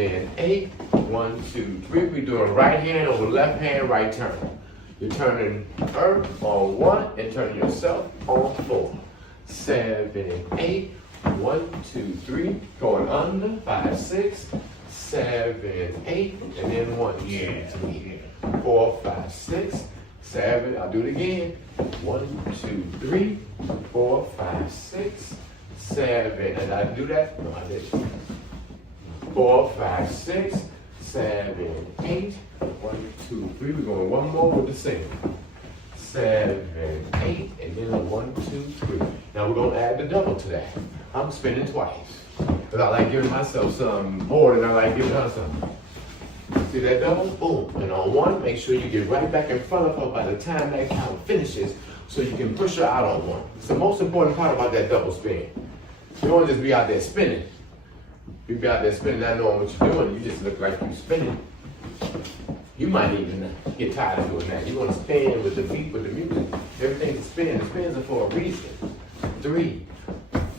7, 8. 1, 2, 3. We're doing right hand over left hand, right turn. You're turning her on 1 and turning yourself on 4. 7, 8. 1, 2, 3. Going under. 5, 6, 7, 8. And then 1, 2, 3, 4, 5, 6, 7. I'll do it again. 1, 2, 3, 4, 5, 6, 7. And I do that? No, I didn't. 4, 5, 6, 7, 8. 1, 2, 3. We're going one more with the single. 7, 8, and then a 1, 2, 3. Now we're going to add the double to that. I'm spinning twice. Because I like giving myself some more than I like giving her some. See that double? Boom. And on 1, make sure you get right back in front of her by the time that count finishes so you can push her out on 1. It's the most important part about that double spin. You don't just be out there spinning. You be out there spinning not knowing what you're doing. You just look like you're spinning. You might even get tired of doing that. You want to spin with the beat, with the music. Everything's a spin. The spins are for a reason. 3,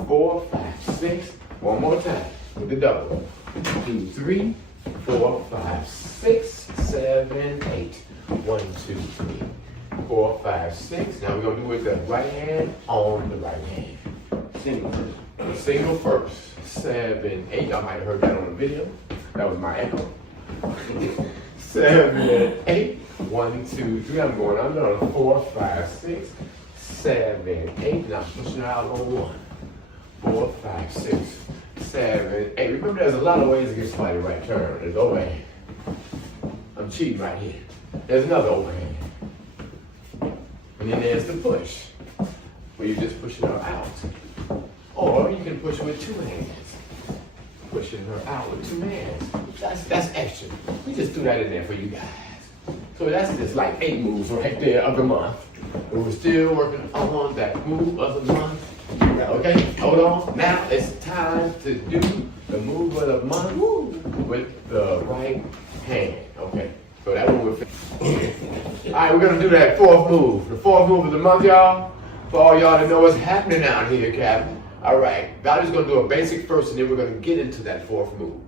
4, 5, 6. One more time with the double. 2, 3, 4, 5, 6, 7, 8. 1, 2, 3, 4, 5, 6. Now we're going to do it with the right hand on the right hand. Single first. 7, 8. Y'all might have heard that on the video. That was my echo. 7, 8. 1, 2, 3. I'm going under on 4, 5, 6, 7, 8. Now pushing out on 1. 4, 5, 6, 7, 8. Remember, there's a lot of ways to get somebody right turn. There's overhand. I'm cheating right here. There's another overhand. And then there's the push, where you just pushing her out. Or you can push with 2 hands. Pushing her out with 2 hands. That's extra. We just threw that in there for you guys. So that's just like 8 moves right there of the month. And we're still working on that move of the month. Okay, hold on. Now it's time to do the move of the month with the right hand. Okay, so that one we're finished. All right, we're gonna do that 4th move. The 4th move of the month, y'all. For all y'all that know what's happening out here, Captain. All right, Valerie's gonna do a basic first, and then we're gonna get into that 4th move.